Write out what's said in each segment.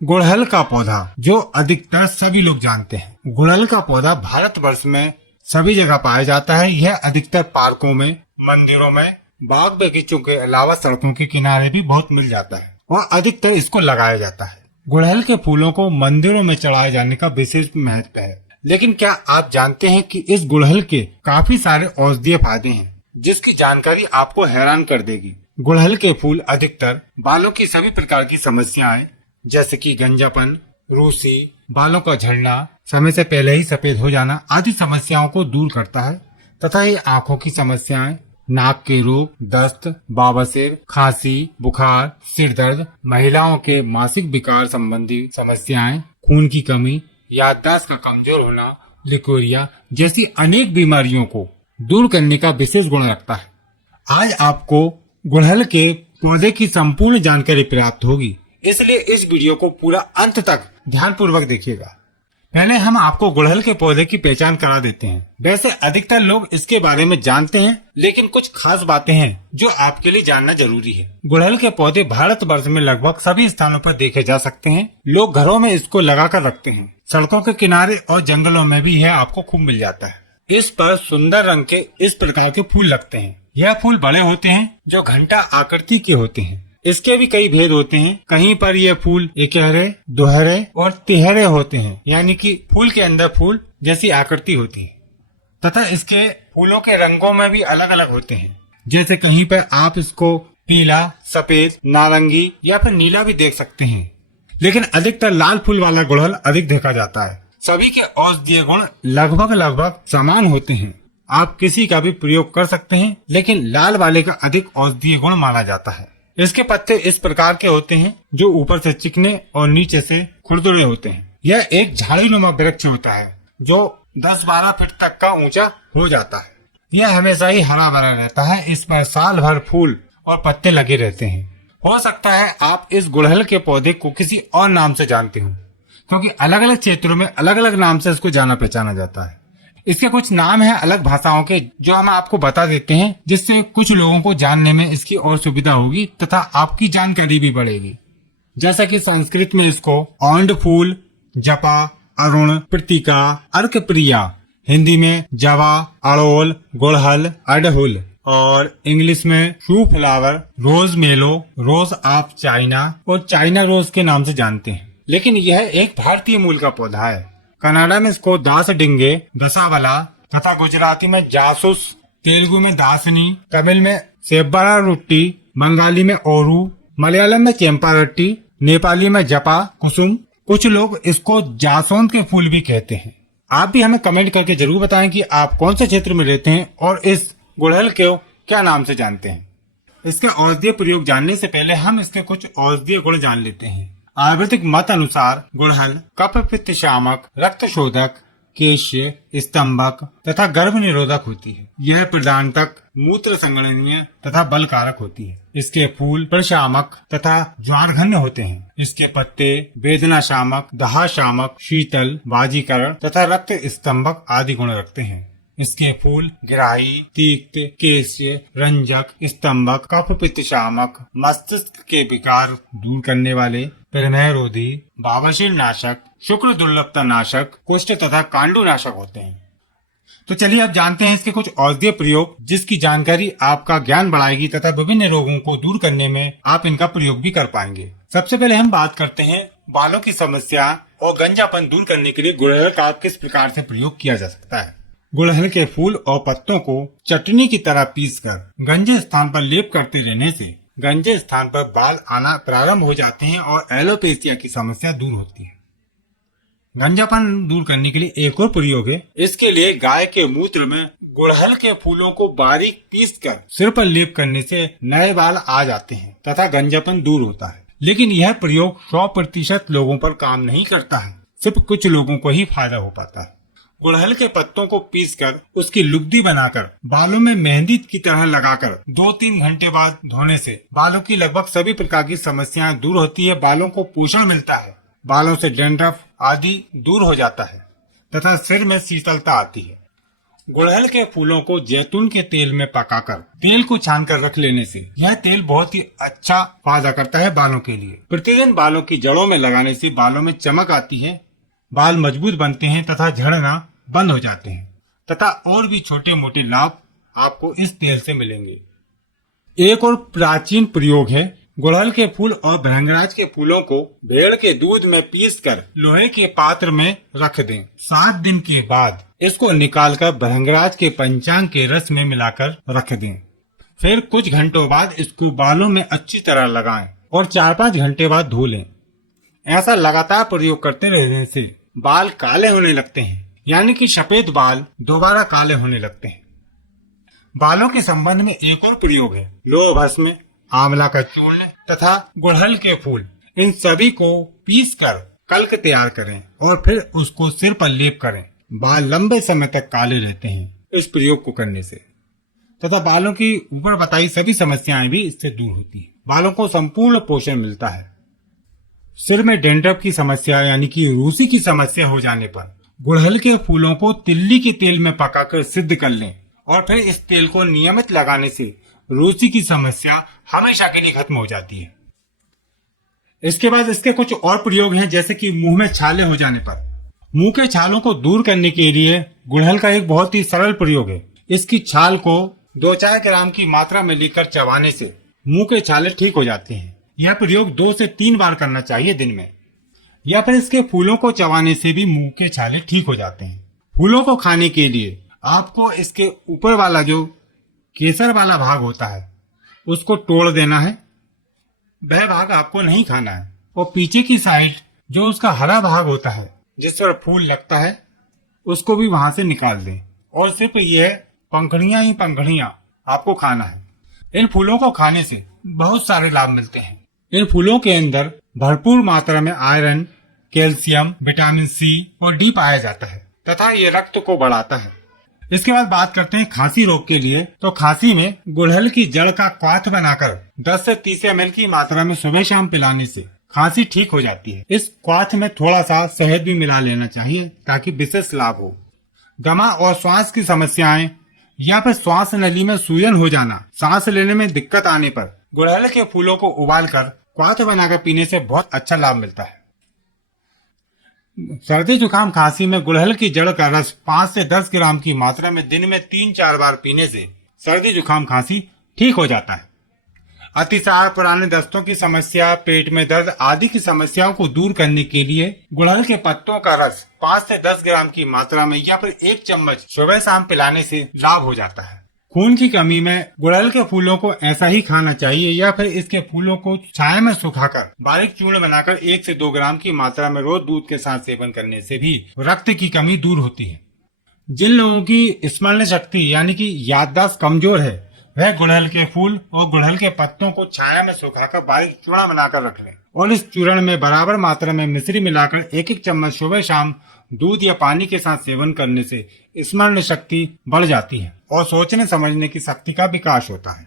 गुड़हल का पौधा, जो अधिकतर सभी लोग जानते हैं। गुड़हल का पौधा भारतवर्ष में सभी जगह पाया जाता है। यह अधिकतर पार्कों में, मंदिरों में, बाग बगीचों के अलावा सड़कों के किनारे भी बहुत मिल जाता है और अधिकतर इसको लगाया जाता है। गुड़हल के फूलों को मंदिरों में चढ़ाए जाने का विशेष महत्व है। लेकिन क्या आप जानते हैं कि इस गुड़हल के काफी सारे औषधीय फायदे हैं, जिसकी जानकारी आपको हैरान कर देगी। गुड़हल के फूल अधिकतर बालों की सभी प्रकार की समस्याएं जैसे कि गंजापन, रूसी, बालों का झड़ना, समय से पहले ही सफेद हो जाना आदि समस्याओं को दूर करता है तथा ये आंखों की समस्याएं, नाक के रोग, दस्त, बवासीर, खांसी, बुखार, सिर दर्द, महिलाओं के मासिक विकार संबंधी समस्याएं, खून की कमी, याददाश्त का कमजोर होना, लिकोरिया जैसी अनेक बीमारियों को दूर करने का विशेष गुण रखता है। आज आपको गुड़हल के पौधे की संपूर्ण जानकारी प्राप्त होगी, इसलिए इस वीडियो को पूरा अंत तक ध्यानपूर्वक देखिएगा। पहले हम आपको गुड़हल के पौधे की पहचान करा देते हैं। वैसे अधिकतर लोग इसके बारे में जानते हैं, लेकिन कुछ खास बातें हैं जो आपके लिए जानना जरूरी है। गुड़हल के पौधे भारतवर्ष में लगभग सभी स्थानों पर देखे जा सकते हैं। लोग घरों में इसको लगा कर रखते हैं। सड़कों के किनारे और जंगलों में भी यह आपको खूब मिल जाता है। इस पर सुंदर रंग के इस प्रकार के फूल लगते हैं। यह फूल बड़े होते हैं जो घंटा आकृति के होते हैं। इसके भी कई भेद होते हैं। कहीं पर ये फूल एकहरे, दोहरे और तिहरे होते हैं, यानी कि फूल के अंदर फूल जैसी आकृति होती है तथा इसके फूलों के रंगों में भी अलग अलग होते हैं। जैसे कहीं पर आप इसको पीला, सफेद, नारंगी या फिर नीला भी देख सकते हैं, लेकिन अधिकतर लाल फूल वाला गुड़हल अधिक देखा जाता है। सभी के औषधीय गुण लगभग समान होते हैं। आप किसी का भी प्रयोग कर सकते हैं, लेकिन लाल वाले का अधिक औषधीय गुण माना जाता है। इसके पत्ते इस प्रकार के होते हैं जो ऊपर से चिकने और नीचे से खुरदुरे होते हैं। यह एक झाड़ीनुमा वृक्ष होता है जो 10-12 फीट तक का ऊंचा हो जाता है। यह हमेशा ही हरा भरा रहता है। इस पर साल भर फूल और पत्ते लगे रहते हैं। हो सकता है आप इस गुड़हल के पौधे को किसी और नाम से जानते हो, क्योंकि अलग अलग क्षेत्रों में अलग अलग नाम से इसको जाना पहचाना जाता है। इसके कुछ नाम हैं अलग भाषाओं के, जो हम आपको बता देते हैं, जिससे कुछ लोगों को जानने में इसकी और सुविधा होगी तथा आपकी जानकारी भी बढ़ेगी। जैसा कि संस्कृत में इसको औंड फूल, जपा, अरुण, प्रतिका, अर्कप्रिया, हिंदी में जवा, अड़ोल, गुड़हल, अड़हुल और इंग्लिश में शू फ्लावर, रोज मेलो, रोज ऑफ चाइना और चाइना रोज के नाम से जानते हैं। लेकिन यह एक भारतीय मूल का पौधा है। कनाडा में इसको दास डिंगे, दसावला तथा गुजराती में जासूस, तेलुगु में दासनी, तमिल में सेब्बारा रुट्टी, बंगाली में ओरू, मलयालम में चेम्पारट्टी, नेपाली में जपा कुसुम। कुछ लोग इसको जासौंद के फूल भी कहते हैं। आप भी हमें कमेंट करके जरूर बताएं कि आप कौन से क्षेत्र में रहते हैं और इस गुड़हल को क्या नाम से जानते हैं। इसके औषधीय प्रयोग जानने से पहले हम इसके कुछ औषधीय गुण जान लेते हैं। आयुर्वेदिक मत अनुसार गुड़हल कफ पित्त शामक, रक्त शोधक, केश्य, स्तंभक तथा गर्भ निरोधक होती है। यह प्रधानतः मूत्र संगणनीय तथा बलकारक होती है। इसके फूल प्रशामक तथा ज्वारघन्य होते हैं। इसके पत्ते वेदना शामक, दहा शामक, शीतल, बाजीकरण तथा रक्त स्तंभक आदि गुण रखते हैं। इसके फूल गिराही, तीक्त, केश्य, रंजक, स्तंभक, कफ पित्त शामक, मस्तिष्क के विकार दूर करने वाले, प्रमेह रोधी, बवासीर नाशक, शुक्र दुर्लभता नाशक, कुष्ठ तथा कांडू नाशक होते हैं। तो चलिए अब जानते हैं इसके कुछ औषधीय प्रयोग, जिसकी जानकारी आपका ज्ञान बढ़ाएगी तथा विभिन्न रोगों को दूर करने में आप इनका प्रयोग भी कर पाएंगे। सबसे पहले हम बात करते हैं बालों की समस्या और गंजापन दूर करने के लिए गुड़हल का किस प्रकार से प्रयोग किया जा सकता है। गुड़हल के फूल और पत्तों को चटनी की तरह पीसकर गंजे स्थान पर लेप करते रहने से गंजे स्थान पर बाल आना प्रारंभ हो जाते हैं और एलोपेशिया की समस्या दूर होती है। गंजापन दूर करने के लिए एक और प्रयोग है। इसके लिए गाय के मूत्र में गुड़हल के फूलों को बारीक पीसकर सिर पर लेप करने से नए बाल आ जाते हैं तथा गंजापन दूर होता है। लेकिन यह प्रयोग 100% लोगों पर काम नहीं करता है। सिर्फ कुछ लोगों को ही फायदा हो पाता है। गुड़हल के पत्तों को पीसकर उसकी लुगदी बनाकर बालों में मेहंदी की तरह लगाकर 2-3 घंटे बाद धोने से बालों की लगभग सभी प्रकार की समस्याएं दूर होती है। बालों को पोषण मिलता है, बालों से डैंड्रफ आदि दूर हो जाता है तथा सिर में शीतलता आती है। गुड़हल के फूलों को जैतून के तेल में पकाकर तेल को छानकर रख लेने से यह तेल बहुत ही अच्छा फायदा करता है बालों के लिए। प्रतिदिन बालों की जड़ों में लगाने से बालों में चमक आती है, बाल मजबूत बनते हैं तथा झड़ना बंद हो जाते हैं तथा और भी छोटे मोटे लाभ आपको इस तेल से मिलेंगे। एक और प्राचीन प्रयोग है, गुड़हल के फूल और भृंगराज के फूलों को भेड़ के दूध में पीसकर लोहे के पात्र में रख दें। 7 दिन के बाद इसको निकालकर भृंगराज के पंचांग के रस में मिलाकर रख दें। फिर कुछ घंटों बाद इसको बालों में अच्छी तरह लगाएं और 4-5 घंटे बाद धो लें। ऐसा लगातार प्रयोग करते रहने से बाल काले होने लगते हैं, यानी कि सफेद बाल दोबारा काले होने लगते हैं। बालों के संबंध में एक और प्रयोग है, लोह भस्म, आंवला का चूर्ण तथा गुड़हल के फूल, इन सभी को पीसकर कल्क तैयार करें और फिर उसको सिर पर लेप करें। बाल लंबे समय तक काले रहते हैं इस प्रयोग को करने से तथा बालों की ऊपर बताई सभी समस्याएं भी इससे दूर होती हैं। बालों को संपूर्ण पोषण मिलता है। सिर में डेंड्रफ की समस्या यानी कि रूसी की समस्या हो जाने पर गुड़हल के फूलों को तिल्ली के तेल में पकाकर सिद्ध कर लें और फिर इस तेल को नियमित लगाने से रूसी की समस्या हमेशा के लिए खत्म हो जाती है। इसके बाद इसके कुछ और प्रयोग हैं, जैसे कि मुंह में छाले हो जाने पर मुंह के छालों को दूर करने के लिए गुड़हल का एक बहुत ही सरल प्रयोग है। इसकी छाल को 2-4 ग्राम की मात्रा में लेकर चबाने से मुंह के छाले ठीक हो जाते हैं। यह प्रयोग 2 से 3 बार करना चाहिए दिन में। या फिर इसके फूलों को चबाने से भी मुंह के छाले ठीक हो जाते हैं। फूलों को खाने के लिए आपको इसके ऊपर वाला जो केसर वाला भाग होता है उसको तोड़ देना है, वह भाग आपको नहीं खाना है। और पीछे की साइड जो उसका हरा भाग होता है जिस पर फूल लगता है उसको भी वहां से निकाल दें और सिर्फ यह पंखुड़ियां ही पंखुड़ियां आपको खाना है। इन फूलों को खाने से बहुत सारे लाभ मिलते हैं। इन फूलों के अंदर भरपूर मात्रा में आयरन, कैल्शियम, विटामिन सी और डी पाया जाता है तथा ये रक्त को बढ़ाता है। इसके बाद बात करते हैं खांसी रोग के लिए। तो खांसी में गुड़हल की जड़ का क्वाथ बनाकर 10 से 30 ml की मात्रा में सुबह शाम पिलाने से खांसी ठीक हो जाती है। इस क्वाथ में थोड़ा सा शहद भी मिला लेना चाहिए ताकि विशेष लाभ हो। दमा और श्वास की समस्याएं या फिर श्वास नली में सूजन हो जाना, सांस लेने में दिक्कत आने पर गुड़हल के फूलों को उबालकर क्वाथ बनाकर पीने से बहुत अच्छा लाभ मिलता है। सर्दी जुकाम खांसी में गुड़हल की जड़ का रस 5 से 10 ग्राम की मात्रा में दिन में 3-4 बार पीने से सर्दी जुकाम खांसी ठीक हो जाता है। अतिसार, पुराने दस्तों की समस्या, पेट में दर्द आदि की समस्याओं को दूर करने के लिए गुड़हल के पत्तों का रस 5 से 10 ग्राम की मात्रा में या फिर 1 चम्मच सुबह शाम पिलाने से लाभ हो जाता है। खून की कमी में गुड़हल के फूलों को ऐसा ही खाना चाहिए या फिर इसके फूलों को छाया में सुखाकर बारीक चूर्ण बनाकर 1 से 2 ग्राम की मात्रा में रोज दूध के साथ सेवन करने से भी रक्त की कमी दूर होती है। जिन लोगों की स्मरण शक्ति यानी कि याददाश्त कमजोर है वह गुड़हल के फूल और गुड़हल के पत्तों को छाया में सुखाकर बारीक चूर्ण बनाकर रख लें और इस चूर्ण में बराबर मात्रा में मिश्री मिलाकर 1-1 चम्मच सुबह शाम दूध या पानी के साथ सेवन करने से स्मरण शक्ति बढ़ जाती है और सोचने समझने की शक्ति का विकास होता है।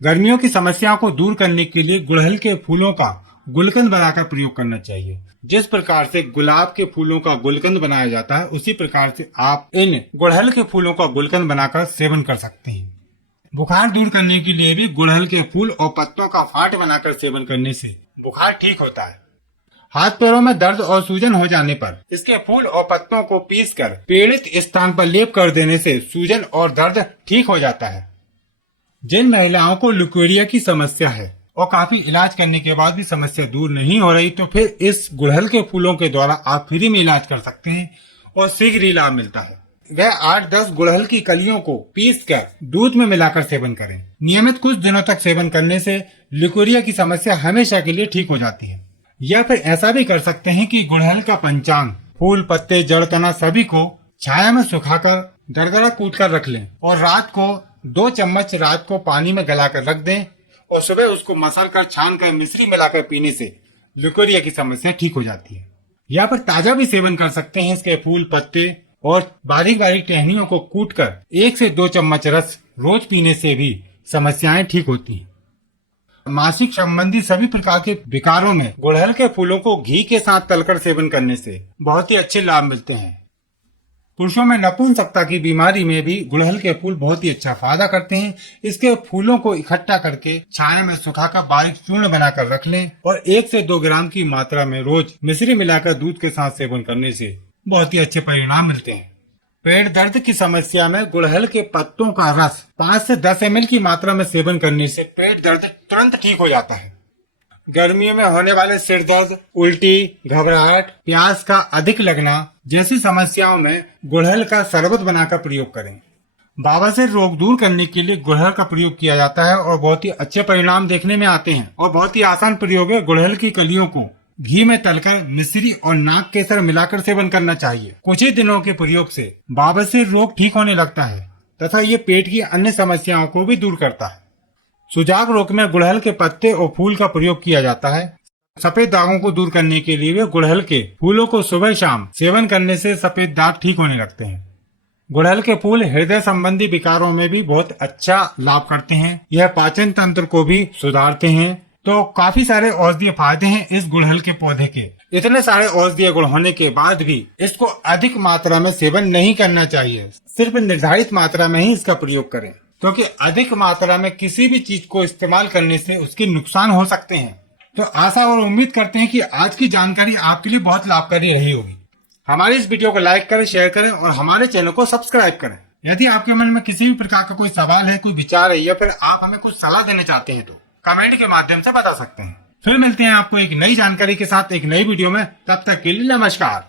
गर्मियों की समस्याओं को दूर करने के लिए गुड़हल के फूलों का गुलकंद बनाकर प्रयोग करना चाहिए। जिस प्रकार से गुलाब के फूलों का गुलकंद बनाया जाता है उसी प्रकार से आप इन गुड़हल के फूलों का गुलकंद बनाकर सेवन कर सकते हैं। बुखार दूर करने के लिए भी गुड़हल के फूल और पत्तों का फाट बनाकर सेवन करने से बुखार ठीक होता है। हाथ पैरों में दर्द और सूजन हो जाने पर इसके फूल और पत्तों को पीसकर पीड़ित स्थान पर लेप कर देने से सूजन और दर्द ठीक हो जाता है। जिन महिलाओं को ल्यूकेरिया की समस्या है और काफी इलाज करने के बाद भी समस्या दूर नहीं हो रही तो फिर इस गुड़हल के फूलों के द्वारा आप फ्री में इलाज कर सकते हैं और शीघ्र ही लाभ मिलता है। वह 8-10 गुड़हल की कलियों को पीसकर दूध में मिलाकर सेवन करें। नियमित कुछ दिनों तक सेवन करने से ल्यूकेरिया की समस्या हमेशा के लिए ठीक हो जाती है। या फिर ऐसा भी कर सकते हैं कि गुड़हल का पंचांग, फूल, पत्ते, जड़, तना सभी को छाया में सुखाकर दरदरा कूट कर रख लें और रात को 2 चम्मच रात को पानी में गलाकर रख दें और सुबह उसको मसल कर छान कर मिश्री मिलाकर पीने से ल्यूकेरिया की समस्या ठीक हो जाती है। या फिर ताजा भी सेवन कर सकते हैं। इसके फूल, पत्ते और बारीक बारीक टहनियों को कूटकर 1 से 2 चम्मच रस रोज पीने से भी समस्याएं ठीक होती हैं। मासिक संबंधी सभी प्रकार के विकारों में गुड़हल के फूलों को घी के साथ तलकर सेवन करने से बहुत ही अच्छे लाभ मिलते हैं। पुरुषों में नपुंसकता की बीमारी में भी गुड़हल के फूल बहुत ही अच्छा फायदा करते हैं। इसके फूलों को इकट्ठा करके छाया में सुखाकर बारीक चूर्ण बनाकर रख लें और 1 से 2 ग्राम की मात्रा में रोज मिश्री मिलाकर दूध के साथ सेवन करने से बहुत ही अच्छे परिणाम मिलते हैं। पेट दर्द की समस्या में गुड़हल के पत्तों का रस 5 से 10 ml की मात्रा में सेवन करने से पेट दर्द तुरंत ठीक हो जाता है। गर्मियों में होने वाले सिर दर्द, उल्टी, घबराहट, प्यास का अधिक लगना जैसी समस्याओं में गुड़हल का शरबत बनाकर प्रयोग करें। बवासीर रोग दूर करने के लिए गुड़हल का प्रयोग किया जाता है और बहुत ही अच्छे परिणाम देखने में आते हैं और बहुत ही आसान प्रयोग है। गुड़हल की कलियों को घी में तलकर मिश्री और नाक केसर मिलाकर सेवन करना चाहिए। कुछ ही दिनों के प्रयोग से बवासीर रोग ठीक होने लगता है तथा ये पेट की अन्य समस्याओं को भी दूर करता है। सुजाग रोग में गुड़हल के पत्ते और फूल का प्रयोग किया जाता है। सफेद दागों को दूर करने के लिए गुड़हल के फूलों को सुबह शाम सेवन करने से सफेद दाग ठीक होने लगते हैं। गुड़हल के फूल हृदय संबंधी विकारों में भी बहुत अच्छा लाभ करते हैं। यह पाचन तंत्र को भी सुधारते हैं। तो काफी सारे औषधीय फायदे हैं इस गुड़हल के पौधे के। इतने सारे औषधीय गुण होने के बाद भी इसको अधिक मात्रा में सेवन नहीं करना चाहिए। सिर्फ निर्धारित मात्रा में ही इसका प्रयोग करें, क्योंकि अधिक मात्रा में किसी भी चीज को इस्तेमाल करने से उसके नुकसान हो सकते हैं। तो आशा और उम्मीद करते हैं कि आज की जानकारी आपके लिए बहुत लाभकारी रही होगी। हमारे इस वीडियो को लाइक करें, शेयर करें और हमारे चैनल को सब्सक्राइब करें। यदि आपके मन में किसी भी प्रकार का कोई सवाल है, कोई विचार है या फिर आप हमें कुछ सलाह देना चाहते हैं तो कमेंट के माध्यम से बता सकते हैं। फिर मिलते हैं आपको एक नई जानकारी के साथ एक नई वीडियो में। तब तक के लिए नमस्कार।